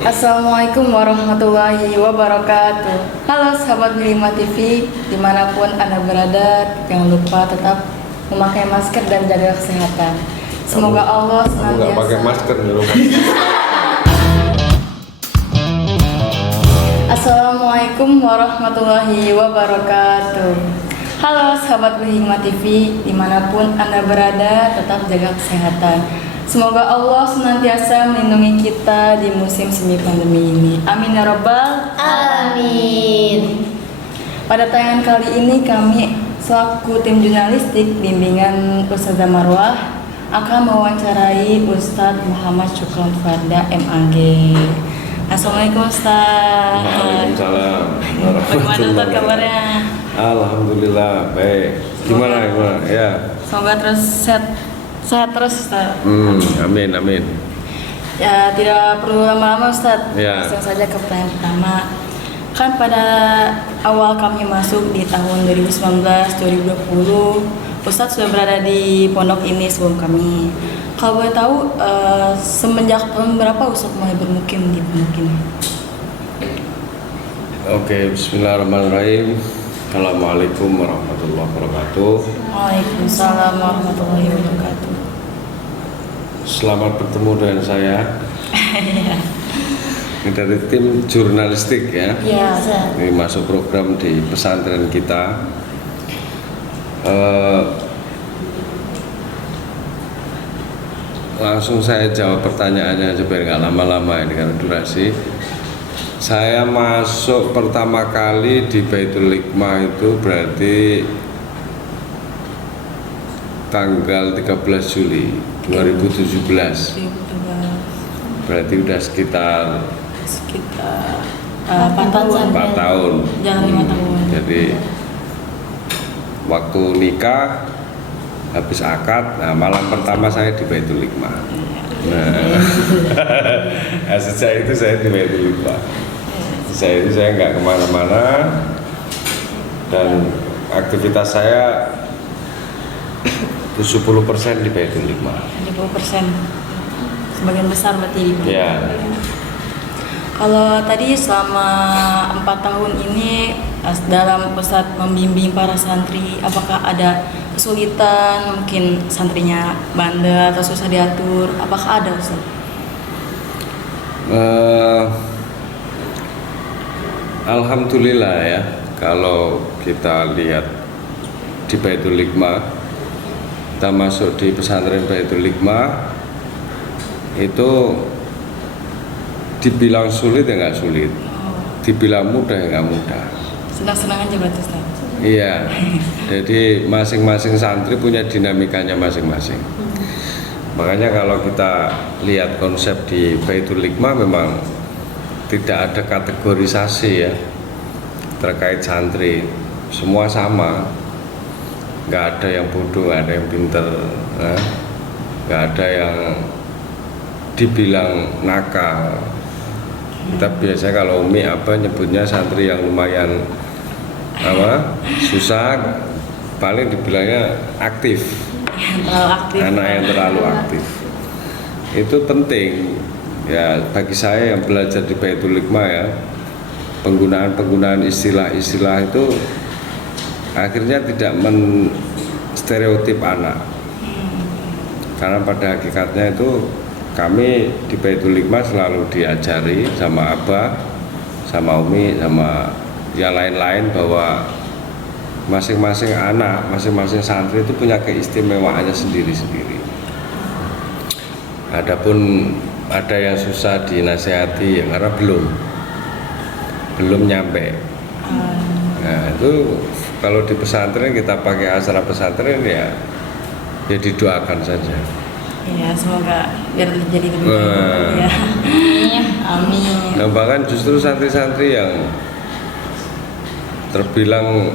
Assalamualaikum warahmatullahi wabarakatuh. Halo sahabat Milima TV, dimanapun Anda berada, jangan lupa tetap memakai masker dan jaga kesehatan. Semoga Allah Kamu nggak pakai senantiasa. masker di rumah. Assalamualaikum warahmatullahi wabarakatuh. Halo sahabat Milima TV, dimanapun Anda berada, tetap jaga kesehatan. Semoga Allah senantiasa melindungi kita di musim semi pandemi ini. Amin ya robbal Amin. Pada tayangan kali ini kami selaku tim jurnalistik bimbingan Ustazah Marwah akan mewawancarai Ustadz Muhammad Syukron Farda MAG. Assalamualaikum Ustaz. Waalaikumsalam. Bagaimana Ustaz kabarnya? Alhamdulillah baik. Gimana ya? Semoga terus sehat terus Ustaz. Amin amin. Ya tidak perlu lama-lama Ustaz. Ya. Langsung saja ke pertanyaan pertama. Kan pada awal kami masuk di tahun 2019-2020, Ustadz sudah berada di pondok ini sebelum kami. Kalau boleh tahu, semenjak tahun berapa Ustadz mulai bermukim di pondok ini? Oke, bismillahirrahmanirrahim. Assalamualaikum warahmatullahi wabarakatuh. Waalaikumsalam warahmatullahi wabarakatuh. Selamat bertemu dengan saya. Ini dari tim jurnalistik ya. Ya, Ini masuk program di pesantren kita. Langsung saya jawab pertanyaannya biar nggak lama-lama ini karena durasi. Saya masuk pertama kali di Baitul Hikmah itu berarti tanggal 13 Juli 2017. Berarti udah sekitar Sekitar 4 tahun. 4 tahun. Jangan 5 tahun. Jadi waktu nikah habis akad, nah malam pertama saya di Baitul Hikmah. Nah, sejak itu saya di Baitul Hikmah. Sejak itu saya nggak kemana-mana dan aktivitas saya 70% di Baitul Hikmah. 70%. Sebagian besar berarti di Ya. Kalau tadi selama 4 tahun ini dalam Ustadz membimbing para santri, apakah ada kesulitan, mungkin santrinya bandel atau susah diatur, apakah ada Ustadz? Alhamdulillah ya, kalau kita lihat di Baitul Hikmah, kita masuk di pesantren Baitul Hikmah itu dibilang sulit ya nggak sulit, dibilang mudah ya nggak mudah. Senang-senang aja berarti Ustadz? Iya, jadi masing-masing santri punya dinamikanya masing-masing. Makanya kalau kita lihat konsep di Baitul Hikmah memang tidak ada kategorisasi ya terkait santri, semua sama, nggak ada yang bodoh, nggak ada yang pinter, nggak ada yang dibilang nakal. Kita biasanya kalau Umi nyebutnya santri yang lumayan susah, paling dibilangnya aktif, Terlalu aktif. anak yang terlalu aktif. Itu penting ya bagi saya yang belajar di Baitul Hikmah ya, penggunaan istilah-istilah itu akhirnya tidak menstereotip anak, karena pada hakikatnya itu kami di Baitul Hikmah selalu diajari sama Abah, sama Umi, sama yang lain-lain bahwa masing-masing anak, masing-masing santri itu punya keistimewaannya sendiri-sendiri. Adapun ada yang susah dinasehati ya karena belum nyampe. Nah itu kalau di pesantren kita pakai acara pesantren ya didoakan saja. Ya semoga biar jadi lebih baik ya. Amin. Nah bahkan justru santri-santri yang terbilang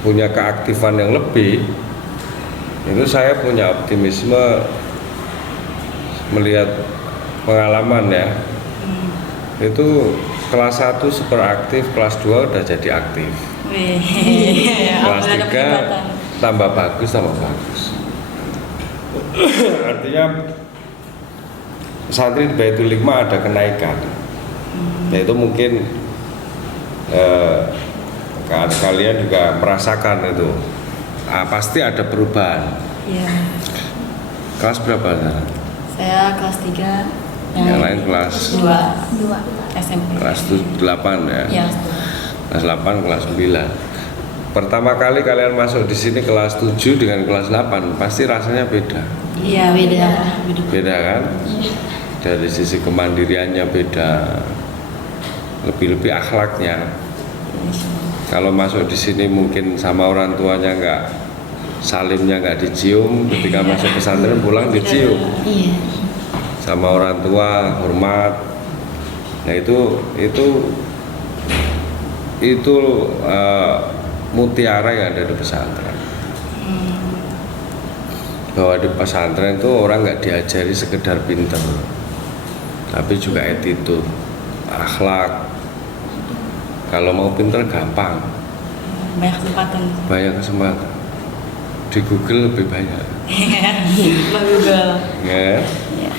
punya keaktifan yang lebih, itu saya punya optimisme melihat pengalaman ya. Itu kelas 1 super aktif, kelas 2 udah jadi aktif, kelas 3 tambah bagus. Artinya santri di Baitul Hikmah ada kenaikan. Yaitu mungkin kalian juga merasakan itu. Pasti ada perubahan. Iya. Kelas berapa sekarang? Saya kelas 3. Yang lain kelas 2 SMP. kelas 8 ya. Iya. Kelas 8, kelas 9. Pertama kali kalian masuk di sini kelas 7 dengan kelas 8 pasti rasanya beda. Iya, beda. Beda kan? Dari sisi kemandiriannya beda. Lebih-lebih akhlaknya. Kalau masuk di sini mungkin sama orang tuanya nggak, salimnya nggak dicium, ketika masuk pesantren pulang dicium. Iya. Sama orang tua hormat. Nah itu mutiara yang ada di pesantren. Bahwa di pesantren itu orang nggak diajari sekedar pintar, tapi juga attitude, akhlak. Kalau mau pintar gampang, Banyak kesempatan. banyak kesempatan. Di Google lebih banyak. Lo Google. Ya. Iya.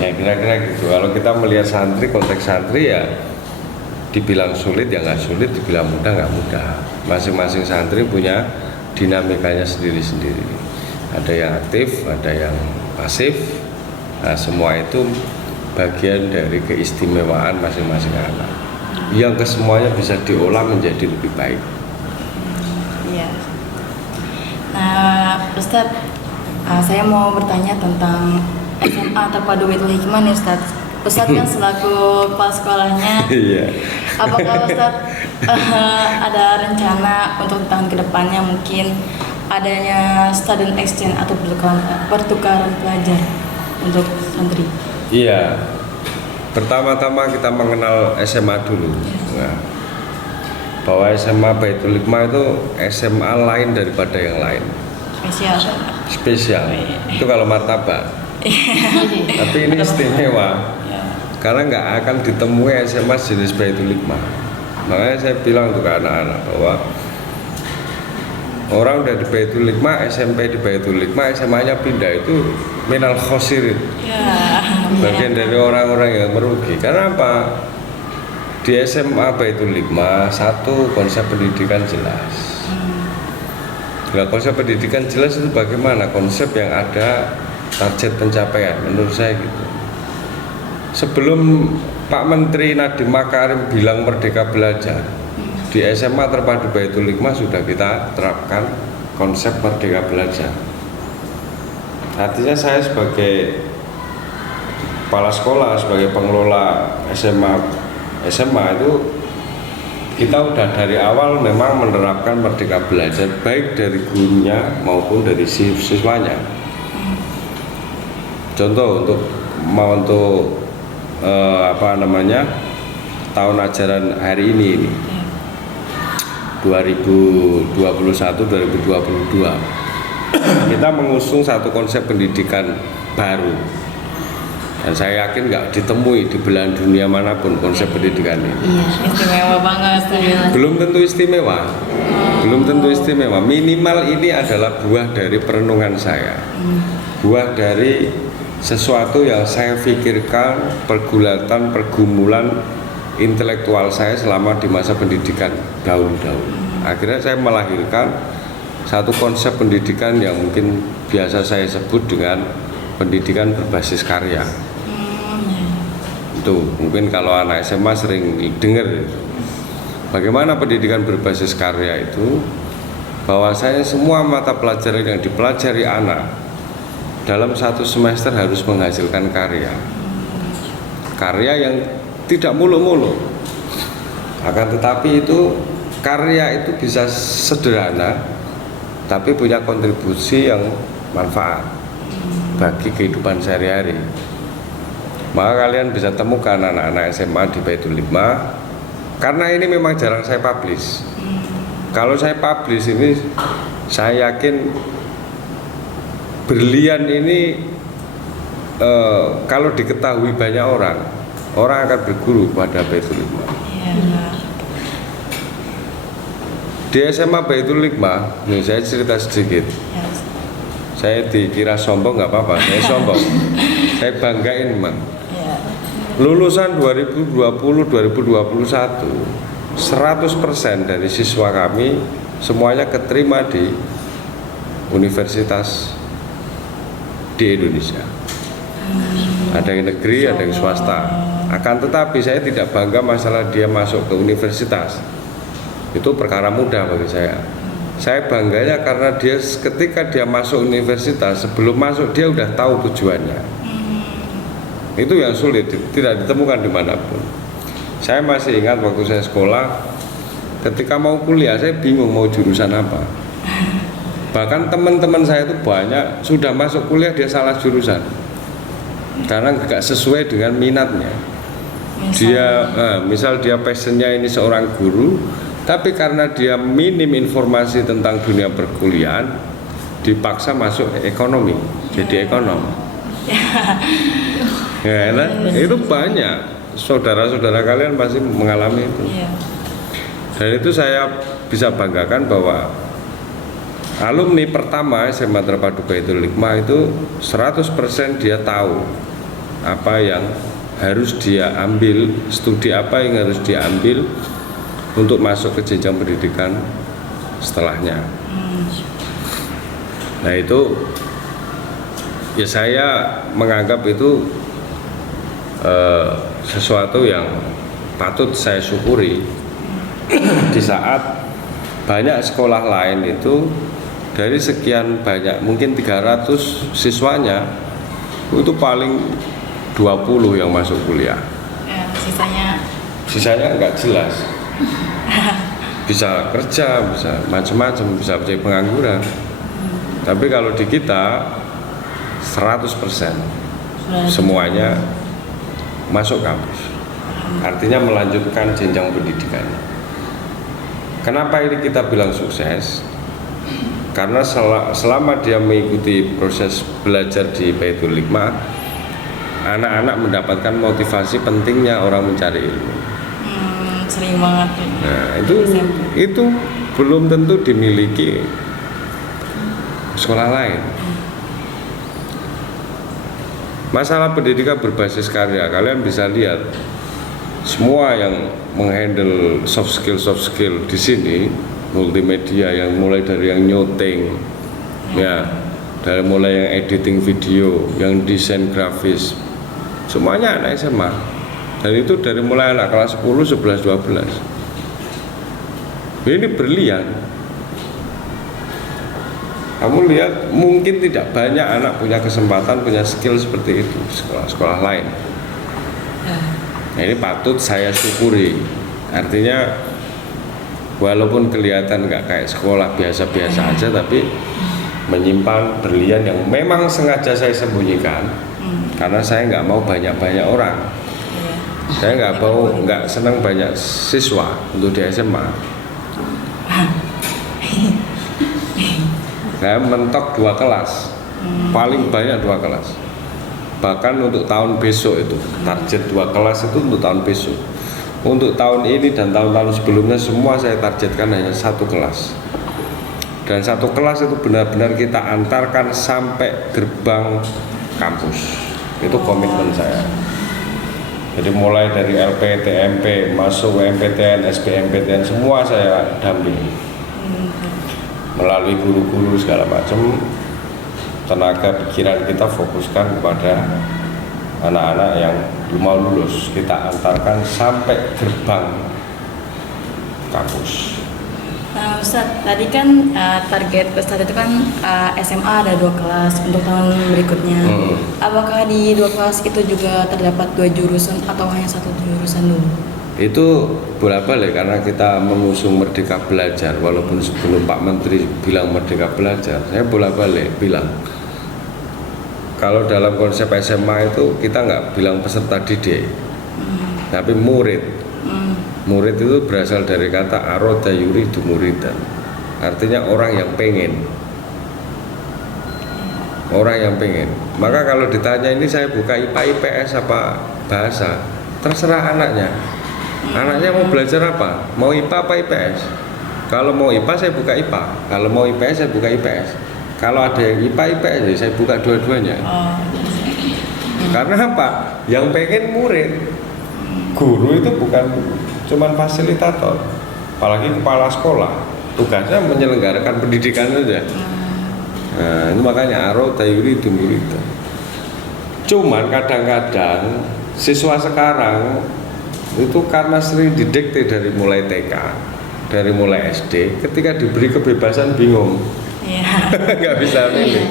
Ya kira-kira gitu. Kalau kita melihat santri, konteks santri ya dibilang sulit ya nggak sulit, dibilang mudah nggak mudah. Masing-masing santri punya dinamikanya sendiri-sendiri. Ada yang aktif, ada yang pasif. Nah, semua itu bagian dari keistimewaan masing-masing anak. Yang kesemuanya bisa diolah menjadi lebih baik. Iya. Nah, Ustadz, saya mau bertanya tentang SMA Terpadu Baitul Hikmah nih, Ustadz. Ustadz kan selaku kepala sekolahnya, Iya. apakah Ustadz ada rencana untuk tahun kedepannya mungkin adanya student exchange atau pertukaran pelajar untuk santri? Iya. Pertama-tama kita mengenal SMA dulu. Nah, bahwa SMA Baitul Hikmah itu SMA lain daripada yang lain. Spesial. Spesial. Itu kalau martabak. Tapi ini istimewa. Karena nggak akan ditemui SMA jenis Baitul Hikmah. Makanya saya bilang untuk anak-anak bahwa orang udah di Baitul Hikmah, SMP di Baitul Hikmah, SMA-nya pindah itu minal khosirin. Ya. Bagian dari orang-orang yang merugi. Karena apa? Di SMA Baitul Hikmah satu konsep pendidikan jelas. Nah, konsep pendidikan jelas itu bagaimana? Konsep yang ada target pencapaian menurut saya gitu. Sebelum Pak Menteri Nadiem Makarim bilang merdeka belajar, di SMA Terpadu Baitul Hikmah sudah kita terapkan konsep merdeka belajar. Artinya saya sebagai kepala sekolah, sebagai pengelola SMA itu kita udah dari awal memang menerapkan merdeka belajar baik dari gurunya maupun dari siswanya. Contoh untuk tahun ajaran hari ini 2021-2022 kita mengusung satu konsep pendidikan baru. Dan saya yakin nggak ditemui di belahan dunia manapun konsep pendidikan ini. Istimewa banget. Belum tentu istimewa, belum tentu istimewa. Minimal ini adalah buah dari perenungan saya, buah dari sesuatu yang saya pikirkan, pergumulan intelektual saya selama di masa pendidikan dahulu-dahulu. Akhirnya saya melahirkan satu konsep pendidikan yang mungkin biasa saya sebut dengan pendidikan berbasis karya. Itu mungkin kalau anak SMA sering dengar bagaimana pendidikan berbasis karya itu, bahwasanya semua mata pelajaran yang dipelajari anak dalam satu semester harus menghasilkan karya yang tidak muluk-muluk, akan tetapi itu karya itu bisa sederhana tapi punya kontribusi yang manfaat bagi kehidupan sehari-hari. Maka kalian bisa temukan anak-anak SMA di Baitul Hikmah, karena ini memang jarang saya publish. Kalau saya publish ini, saya yakin berlian ini kalau diketahui banyak orang akan berguru pada Baitul Hikmah. Di SMA Baitul Hikmah, nih saya cerita sedikit. Saya dikira sombong nggak apa-apa, saya sombong. Saya banggain, Mang. Ya. Lulusan 2020-2021, 100% dari siswa kami semuanya keterima di universitas di Indonesia. Ada yang negeri, ada yang swasta. Akan tetapi saya tidak bangga masalah dia masuk ke universitas. Itu perkara mudah bagi saya. Saya bangganya karena dia ketika dia masuk universitas, sebelum masuk dia udah tahu tujuannya. Itu yang sulit, tidak ditemukan dimanapun. Saya masih ingat waktu saya sekolah, ketika mau kuliah saya bingung mau jurusan apa. Bahkan teman-teman saya itu banyak sudah masuk kuliah dia salah jurusan karena nggak sesuai dengan minatnya. Misal dia passionnya ini seorang guru, tapi karena dia minim informasi tentang dunia perkuliahan, dipaksa masuk ekonomi, jadi ekonom. Ya, itu banyak saudara-saudara kalian pasti mengalami itu. Dan itu saya bisa banggakan bahwa alumni pertama SMA Terpadu Baitul Hikmah itu 100% dia tahu apa yang harus dia ambil, studi apa yang harus dia ambil untuk masuk ke jenjang pendidikan setelahnya. Nah itu ya saya menganggap itu sesuatu yang patut saya syukuri di saat banyak sekolah lain itu dari sekian banyak mungkin 300 siswanya itu paling 20 yang masuk kuliah. Ya, sisanya nggak jelas. Bisa kerja, bisa macam-macam, bisa jadi pengangguran. Tapi kalau di kita 100% semuanya masuk kampus. Artinya melanjutkan jenjang pendidikannya. Kenapa ini kita bilang sukses? Karena selama dia mengikuti proses belajar di Baitul Hikmah, anak-anak mendapatkan motivasi pentingnya orang mencari ilmu. Sering banget. Nah, itu belum tentu dimiliki sekolah lain. Masalah pendidikan berbasis karya, kalian bisa lihat semua yang menghandle soft skill di sini, multimedia yang mulai dari yang nyuting, ya, dari mulai yang editing video, yang desain grafis, semuanya anak SMA. Dan itu dari mulai anak kelas 10, 11, 12. Ini berlian. Kamu lihat mungkin tidak banyak anak punya kesempatan, punya skill seperti itu sekolah-sekolah lain. Nah, ini patut saya syukuri. Artinya walaupun kelihatan nggak kayak sekolah biasa-biasa aja, tapi menyimpan berlian yang memang sengaja saya sembunyikan karena saya nggak mau banyak-banyak orang. Saya nggak senang banyak siswa untuk di SMA. Saya mentok 2 kelas, paling banyak 2 kelas. Bahkan untuk tahun besok itu, target 2 kelas itu untuk tahun besok. Untuk tahun ini dan tahun-tahun sebelumnya semua saya targetkan hanya 1 kelas. Dan 1 kelas itu benar-benar kita antarkan sampai gerbang kampus. Itu komitmen saya. Jadi mulai dari LP, TMP, masuk WMPTN, SBMPTN, semua saya dampingi. Melalui guru-guru segala macam, tenaga pikiran kita fokuskan kepada anak-anak yang mau lulus, kita antarkan sampai gerbang kampus. Nah Ustadz, tadi kan target Ustadz itu kan SMA ada 2 kelas untuk tahun berikutnya. Apakah di 2 kelas itu juga terdapat 2 jurusan atau hanya 1 jurusan dulu? Itu bolak-balik karena kita mengusung Merdeka Belajar. Walaupun sebelum Pak Menteri bilang Merdeka Belajar, saya bolak-balik bilang kalau dalam konsep SMA itu kita nggak bilang peserta didik, tapi murid. Murid itu berasal dari kata aroda yuridu muridan, artinya orang yang pengen. Orang yang pengen. Maka kalau ditanya ini saya buka IPA, IPS apa bahasa, terserah anaknya. Anaknya mau belajar apa? Mau IPA apa IPS? Kalau mau IPA saya buka IPA, kalau mau IPS saya buka IPS. Kalau ada yang IPA, IPS saya buka dua-duanya. Karena apa? Yang pengen murid. Guru itu bukan cuman fasilitator, apalagi kepala sekolah. Tugasnya menyelenggarakan pendidikan saja. Nah, itu makanya aro tayuri itu. Cuman kadang-kadang siswa sekarang itu karena sering didikte dari mulai TK, dari mulai SD, ketika diberi kebebasan bingung. Iya. Nggak bisa milih.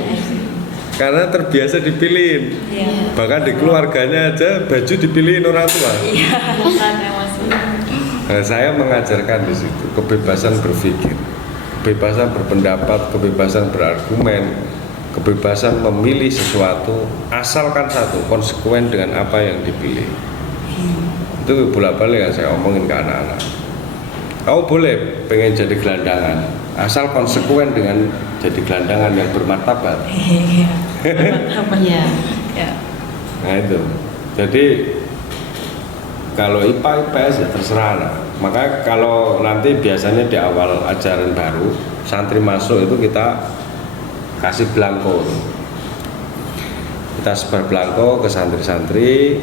Karena terbiasa dipilihin. Iya. Bahkan di keluarganya aja baju dipilihin orang tua. Iya. Makanya Mas. Nah, saya mengajarkan di situ kebebasan berpikir, kebebasan berpendapat, kebebasan berargumen, kebebasan memilih sesuatu, asalkan satu konsekuen dengan apa yang dipilih. Itu bolak-balik yang saya omongin ke anak-anak. Kau boleh pengen jadi gelandangan, asal konsekuen dengan jadi gelandangan yang bermartabat. Iya. Iya. Ya. Nah itu. Jadi kalau IPA IPS ya terserah lah. Maka kalau nanti biasanya di awal ajaran baru santri masuk itu kita kasih belangko. Kita sebar belangko ke santri-santri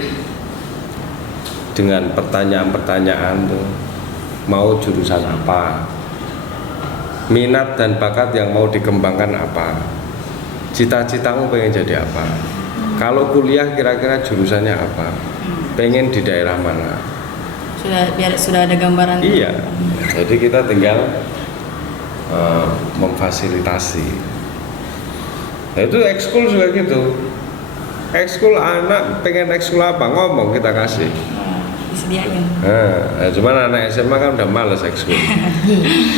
dengan pertanyaan-pertanyaan tuh, mau jurusan apa, minat dan bakat yang mau dikembangkan apa, cita-citamu pengen jadi apa, kalau kuliah kira-kira jurusannya apa, pengen di daerah mana. Sudah ada gambaran. Iya, jadi kita tinggal memfasilitasi. Nah itu ekskul juga gitu. Ekskul anak pengen ekskul apa, ngomong kita kasih. Disediain. Nah, cuman anak SMA kan udah males ekskul.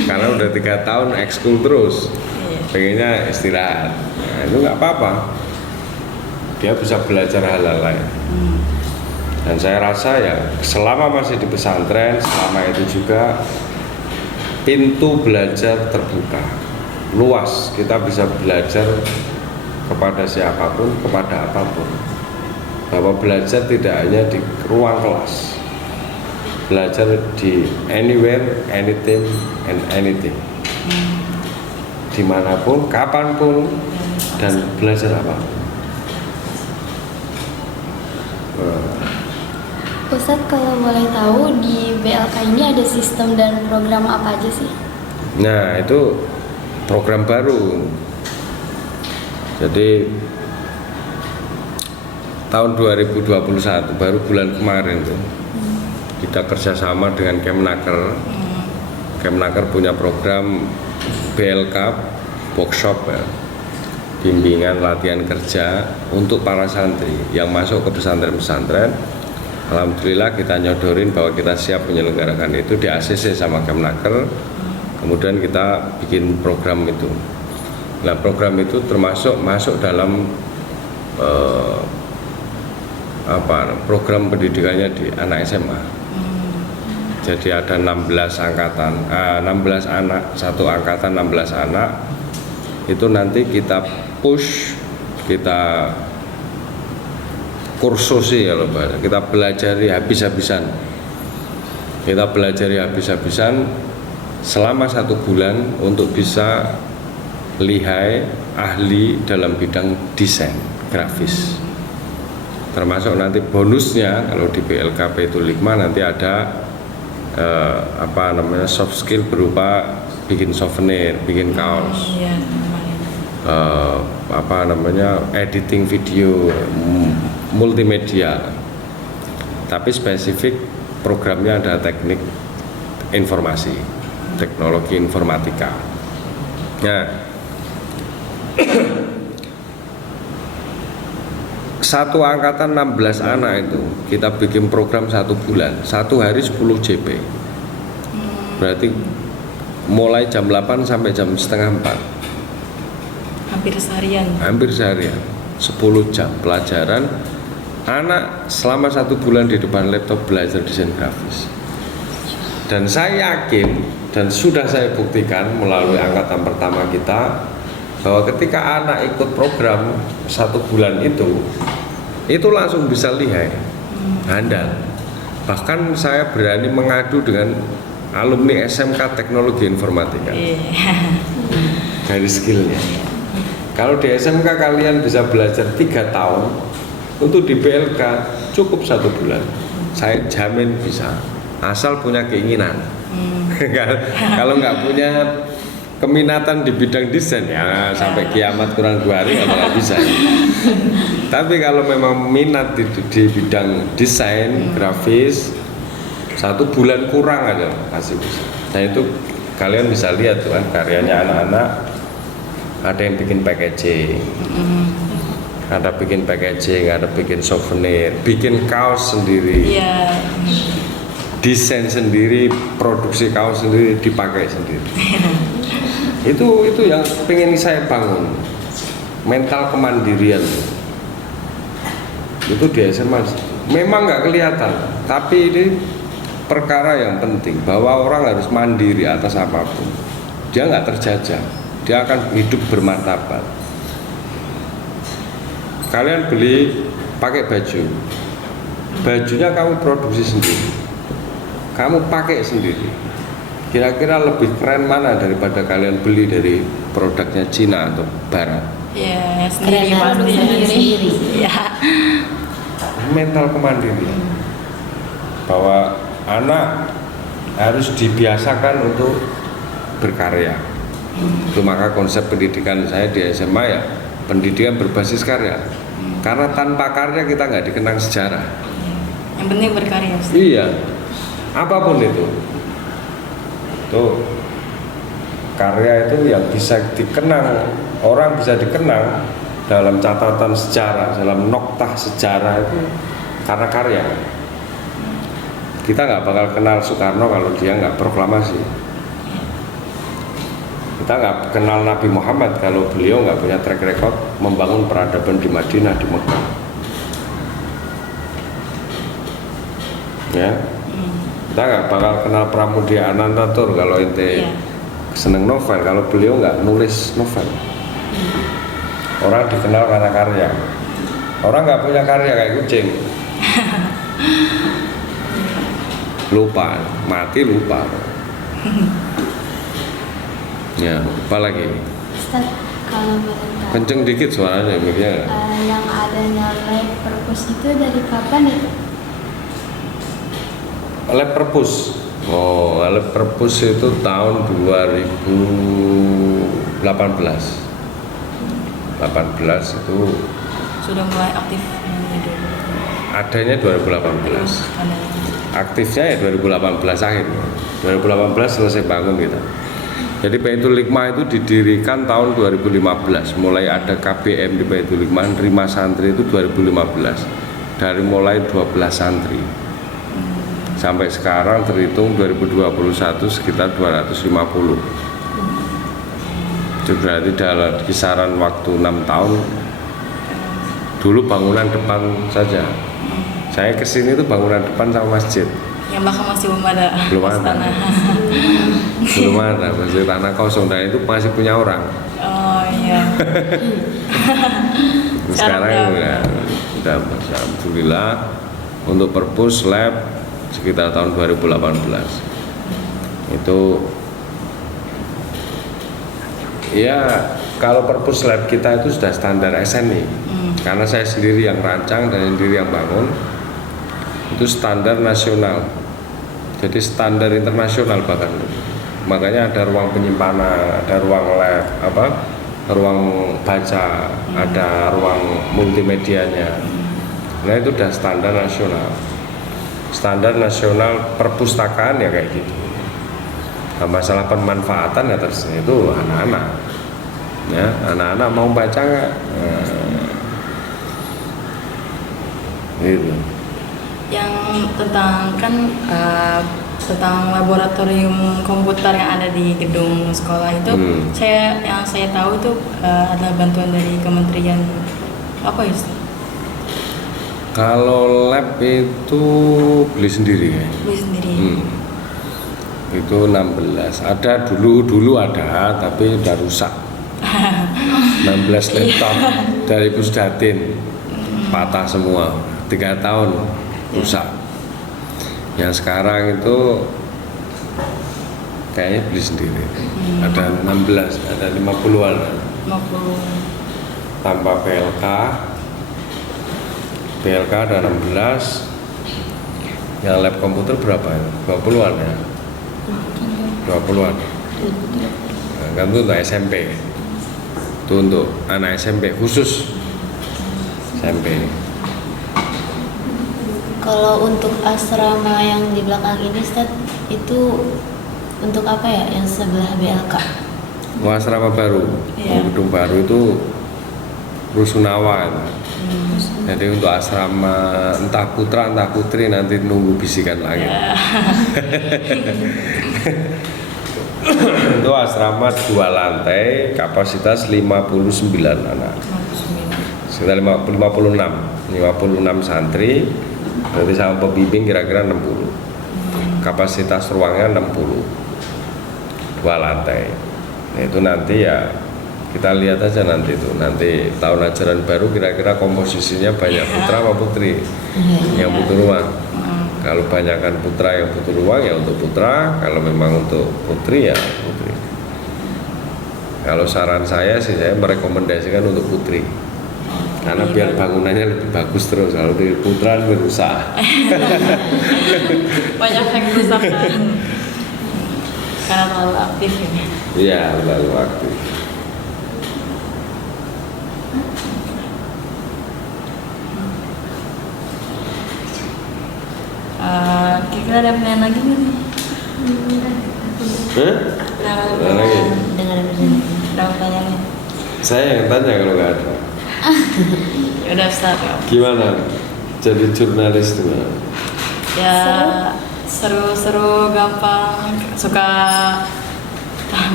Karena udah 3 tahun ekskul terus. Iya. Pengennya istirahat. Nah, itu nggak apa-apa. Dia bisa belajar hal-hal lain. Dan saya rasa ya selama masih di pesantren, selama itu juga pintu belajar terbuka, luas. Kita bisa belajar kepada siapapun, kepada apapun. Bahwa belajar tidak hanya di ruang kelas, belajar di anywhere, anything, and anything, dimanapun, kapanpun, dan belajar apapun. Ustadz, kalau boleh tahu di BLK ini ada sistem dan program apa aja sih? Nah itu program baru. Jadi tahun 2021 baru bulan kemarin tuh kita kerjasama dengan Kemnaker. Kemnaker punya program BLK workshop ya, bimbingan latihan kerja untuk para santri yang masuk ke pesantren-pesantren. Alhamdulillah kita nyodorin bahwa kita siap menyelenggarakan itu di ACC sama Kemnaker. Kemudian kita bikin program itu. Nah program itu termasuk masuk dalam program pendidikannya di anak SMA. Jadi ada 16 angkatan, 16 anak, satu angkatan 16 anak. Itu nanti kita push, kita kursusi kalau bahasa, kita belajari habis-habisan. Kita belajari habis-habisan selama 1 bulan untuk bisa lihai, ahli dalam bidang desain grafis. Termasuk nanti bonusnya kalau di BLKP itu 5 nanti ada soft skill berupa bikin souvenir, bikin kaos. Iya. Editing video, multimedia. Tapi spesifik programnya ada teknik informasi, teknologi informatika. Nah, satu angkatan 16 anak itu kita bikin program 1 bulan, 1 hari 10 JP. Berarti mulai jam 8 sampai jam setengah 4. Hampir seharian 10 jam pelajaran. Anak selama 1 bulan di depan laptop belajar desain grafis. Dan saya yakin dan sudah saya buktikan melalui angkatan pertama kita bahwa ketika anak ikut program 1 bulan itu langsung bisa lihai, handal. Bahkan saya berani mengadu dengan alumni SMK Teknologi Informatika dari skillnya. Kalau di SMK kalian bisa belajar 3 tahun Untuk di BLK cukup 1 bulan. Saya jamin bisa, asal punya keinginan. Kalau nggak punya keminatan di bidang desain ya sampai kiamat kurang 2 hari nggak bisa. Tapi kalau memang minat di bidang desain grafis 1 bulan kurang aja pasti bisa. Nah itu kalian bisa lihat tuh kan karyanya anak-anak, ada yang bikin packaging, ada bikin packaging, ada bikin souvenir, bikin kaos sendiri, desain sendiri, produksi kaos sendiri, dipakai sendiri. Itu yang pengen saya bangun, mental kemandirian. Itu di SMA memang nggak kelihatan, tapi ini perkara yang penting bahwa orang harus mandiri atas apapun. Dia nggak terjajah, dia akan hidup bermartabat. Kalian beli pakai baju, bajunya kamu produksi sendiri, kamu pakai sendiri. Kira-kira lebih keren mana daripada kalian beli dari produknya Cina atau Barat? Ya, sendiri Keren pasti. sendiri. Ya. Mental kemandirian bahwa anak harus dibiasakan untuk berkarya. Itu maka konsep pendidikan saya di SMA ya pendidikan berbasis karya. Karena tanpa karya kita nggak dikenang sejarah. Yang penting berkarya. Ustaz. Iya, apapun itu. Tuh karya itu yang bisa dikenang, orang bisa dikenang dalam catatan sejarah, dalam noktah sejarah itu karena karya. Kita nggak bakal kenal Soekarno kalau dia nggak proklamasi. Kita nggak kenal Nabi Muhammad kalau beliau nggak punya track record membangun peradaban di Madinah, di Mekah. Ya, kita nggak bakal kenal Pramudia Anantatur kalau ente seneng novel, kalau beliau nggak nulis novel. Orang dikenal karena karya. Orang nggak punya karya kayak kucing. Lupa, mati lupa. Ya, apa lagi? Ustaz, kalau boleh tahu, Kenceng dikit suaranya, mikirnya. yang adanya lab perpus itu dari kapan itu? Lab Perpus. Oh, Lab Perpus itu tahun 2018. 18 itu Sudah mulai aktif ini dulu. adanya 2018. Ada. Aktifnya ya 2018 akhir. 2018 selesai bangun kita. Jadi Baitul Hikmah itu didirikan tahun 2015. Mulai ada KBM di Baitul Hikmah, nerima santri itu 2015. Dari mulai 12 santri. Sampai sekarang terhitung 2021 sekitar 250. Itu berarti dalam kisaran waktu 6 tahun. Dulu bangunan depan saja. Saya kesini tuh bangunan depan sama masjid. Yang belakang masih belum ada. Belum ada. Tanah. Belum ada, masih tanah kosong dan itu masih punya orang. Oh iya. Sekarang udah alhamdulillah untuk perpus lab sekitar tahun 2018 itu ya kalau perpus lab kita itu sudah standar SNI karena saya sendiri yang rancang dan sendiri yang bangun itu standar nasional jadi standar internasional bahkan makanya ada ruang penyimpanan, ada ruang lab ruang baca, ada ruang multimedianya. Nah itu udah standar nasional. Standar nasional perpustakaan ya kayak gitu. Nah, masalah pemanfaatan ya terus itu anak-anak. Ya, anak-anak mau baca nggak? Gitu. Yang tentang tentang laboratorium komputer yang ada di gedung sekolah itu, yang saya tahu itu adalah bantuan dari kementerian apa ya? Kalau lab itu beli sendiri ya. Beli sendiri. Itu 16. Ada dulu ada tapi udah rusak. 16 laptop dari Pusdatin patah semua 3 tahun rusak. Yang sekarang itu kayaknya beli sendiri. Ada 16, ada 50-an. 50. Tanpa PLK BLK ada 16. Yang lab komputer berapa ya? 20-an ya? 20-an. Nah, kan itu untuk SMP. Itu untuk anak SMP khusus SMP. Kalau untuk asrama yang di belakang ini, Ustaz, itu untuk apa ya? Yang sebelah BLK? Mau asrama baru, Iya. gedung baru itu Rusunawa. Jadi untuk asrama entah putra entah putri nanti nunggu bisikan langit. Itu asrama 2 lantai, kapasitas 59 anak. Sekitar 56 santri. Berarti sama pembimbing kira-kira 60. Kapasitas ruangnya 60. 2 lantai. Nah, itu nanti ya kita lihat aja nanti itu. Nanti tahun ajaran baru kira-kira komposisinya banyak putra apa putri yang butuh ruang. Kalau banyakkan putra yang butuh ruang ya untuk putra, kalau memang untuk putri ya putri. Kalau saran saya sih saya merekomendasikan untuk putri. Karena biar bangunannya lebih bagus terus. Kalau di putra lebih rusak. Banyak yang kerusakan karena terlalu aktif ini. Iya, terlalu aktif. Kira-kira ada pertanyaan lagi nggak nih? Hah? Ada lagi? Dengan berjanji. Ada pertanyaannya? Saya yang tanya kalau nggak ada. Ya udah start ya. Gimana? Jadi jurnalis itu? Ya seru-seru, gampang, suka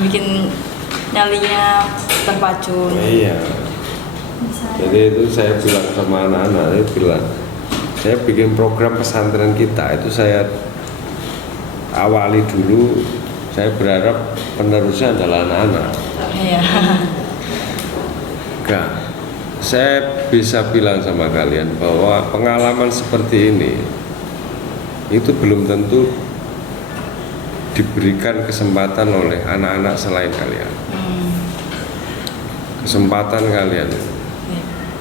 bikin nyalinya terpacu. Iya. Jadi itu saya bilang sama anak-anak, saya bilang, saya bikin program pesantren kita itu saya awali dulu. Saya berharap penerusnya adalah anak-anak. Iya. Enggak. Saya bisa bilang sama kalian bahwa pengalaman seperti ini itu belum tentu diberikan kesempatan oleh anak-anak selain kalian. Kesempatan kalian,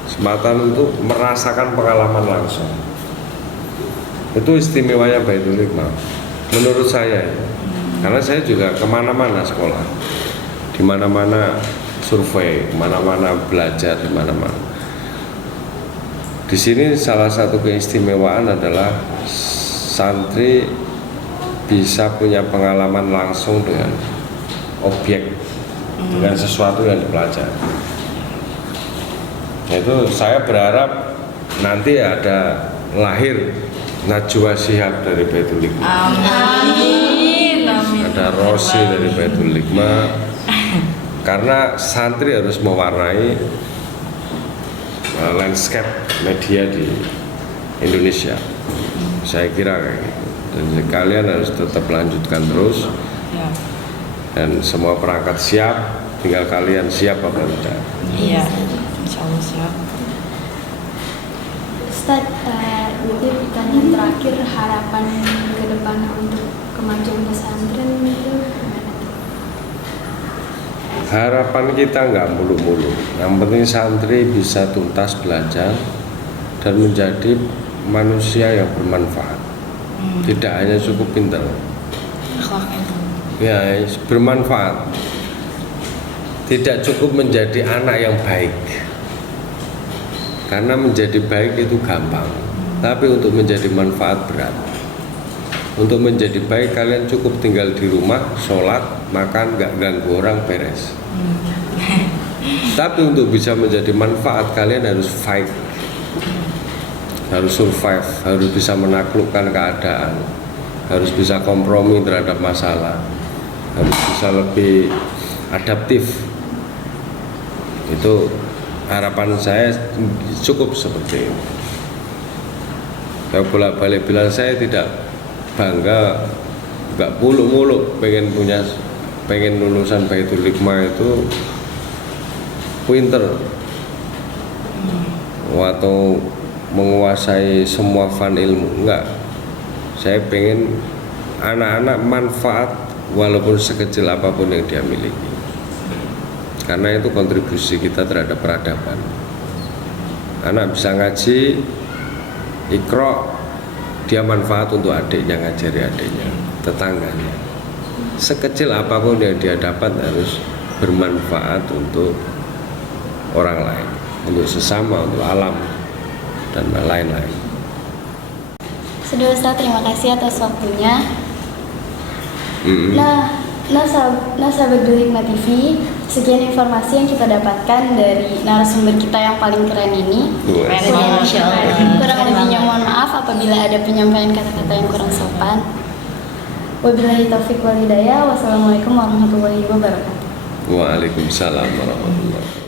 kesempatan untuk merasakan pengalaman langsung. Itu istimewanya Baitul Hikmah menurut saya. Karena saya juga kemana-mana sekolah, di mana-mana survei, kemana-mana belajar, di mana-mana. Di sini salah satu keistimewaan adalah santri bisa punya pengalaman langsung dengan objek, dengan sesuatu yang dipelajari. Itu saya berharap nanti ada lahir Najwa Shihab dari Baitul Hikmah. Amin. Amin. Ada Rosi dari Baitul Hikmah. Karena santri harus mewarnai landscape media di Indonesia. Saya kira kayak gitu. Dan kalian harus tetap lanjutkan terus. Ya. Dan semua perangkat siap, tinggal kalian siap apa tidak. Iya. Insya Allah siap. Ustaz, mungkin pertanyaan terakhir, harapan ke depan untuk kemajuan pesantren itu gimana tuh? Harapan kita nggak muluk-muluk. Yang penting santri bisa tuntas belajar dan menjadi manusia yang bermanfaat. Tidak hanya cukup pintar. Akhlak itu. Ya, bermanfaat. Tidak cukup menjadi anak yang baik. Karena menjadi baik itu gampang, tapi untuk menjadi manfaat berat. Untuk menjadi baik kalian cukup tinggal di rumah, sholat, makan, gak ganggu orang, beres. Tapi untuk bisa menjadi manfaat kalian harus fight, harus survive, harus bisa menaklukkan keadaan, harus bisa kompromi terhadap masalah, harus bisa lebih adaptif. Itu harapan saya cukup seperti ini. Saya bolak-balik bilang saya tidak bangga, nggak muluk-muluk pengen lulusan Baitul Hikmah itu pinter atau menguasai semua fan ilmu, enggak. Saya pengen anak-anak manfaat walaupun sekecil apapun yang dia miliki. Karena itu kontribusi kita terhadap peradaban. Anak bisa ngaji, Iqra, dia manfaat untuk adiknya, ngajari adiknya, tetangganya. Sekecil apapun yang dia dapat harus bermanfaat untuk orang lain, untuk sesama, untuk alam, dan lain-lain. Sudah Ustaz, terima kasih atas waktunya. Nah, sahabat Hikmah TV, sekian informasi yang kita dapatkan dari narasumber kita yang paling keren ini. Masya Allah. Kurang lebihnya mohon maaf apabila ada penyampaian kata-kata yang kurang sopan. Wabillahi taufiq wal hidayah. Wassalamualaikum warahmatullahi wabarakatuh. Waalaikumsalam warahmatullahi wabarakatuh.